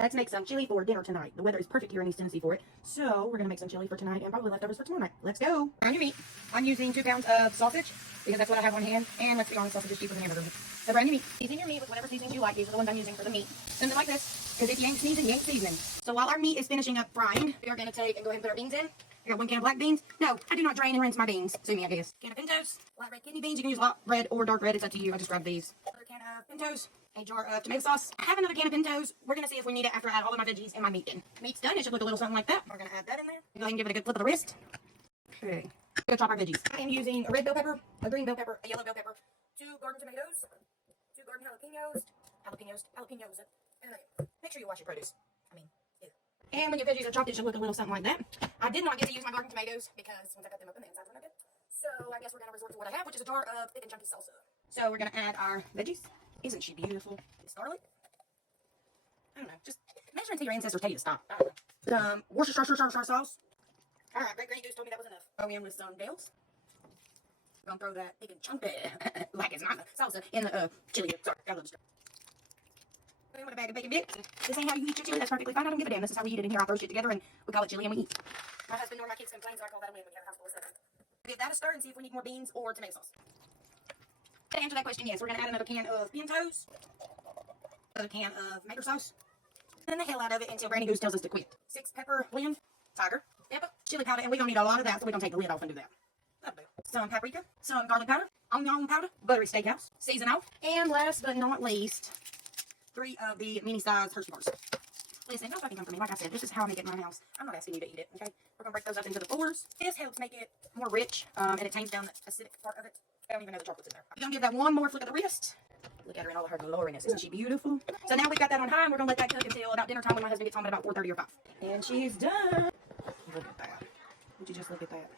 Let's make some chili for dinner tonight. The weather is perfect here in East Tennessee for it. So we're going to make some chili for tonight and probably leftovers for tomorrow night. Let's go. On your meat. I'm using 2 pounds of sausage because that's what I have on hand. And let's be honest, sausage is cheaper than hamburger meat. So brand new meat. Season your meat with whatever seasonings you like. These are the ones I'm using for the meat. Send them like this because if you ain't sneezing, you ain't seasoning. So while our meat is finishing up frying, we are going to take and go ahead and put our beans in. I got 1 can of black beans. No, I do not drain and rinse my beans. Sue me, I guess. Can of pintos, light red kidney beans. You can use light red or dark red. It's up to you. I just grabbed these. Another can of pintos, a jar of tomato sauce. I have another can of pintos. We're going to see if we need it after I add all of my veggies and my meat in. Meat's done. It should look a little something like that. We're going to add that in there. Go ahead and give it a good flip of the wrist. Okay. Go chop our veggies. I am using a red bell pepper, a green bell pepper, a yellow bell pepper, 2 garden tomatoes, 2 garden jalapenos, and make sure you wash your produce. And when your veggies are chopped, it should look a little something like that. I did not get to use my garden tomatoes because once I cut them open, the insides were not good. So I guess we're going to resort to what I have, which is a jar of thick and chunky salsa. So we're going to add our veggies. Isn't she beautiful? Miss Starlet? I don't know. Just measure until your ancestors tell you to stop. I don't know. Some Worcestershire sauce. All right, Great Granny Goose told me that was enough. Throw in with some Dales. Gonna throw that thick and chunky, like it's not salsa, in the chili. Sorry, got a little distracted. With a bag of bacon bits. This ain't how you eat your chili. That's perfectly fine. I don't give a damn. This is how we eat it in here. I throw shit together and we call it chili and we eat. My husband nor my kids complain, so I call that a win when you have a house full of stuff. Give that a stir and see if we need more beans or tomato sauce. To answer that question, yes, we're gonna add another can of pintos, another can of maker sauce, and the hell out of it until Granny Goose tells us to quit. 6 pepper blend, tiger, pepper, chili powder, and we're gonna need a lot of that, so we're gonna take the lid off and do that. Some paprika, some garlic powder, onion powder, buttery steakhouse, season off, and last but not least, 3 of the mini-sized Hershey bars. Listen, don't fucking come for me. Like I said, this is how I make it in my house. I'm not asking you to eat it, okay? We're going to break those up into the 4s. This helps make it more rich, and it tames down the acidic part of it. I don't even know the chocolate's in there. I'm going to give that one more flick of the wrist. Look at her in all of her gloriness. Isn't she beautiful? So now we've got that on high, and we're going to let that cook until about dinner time when my husband gets home at about 4:30 or 5. And she's done. Look at that. Would you just look at that?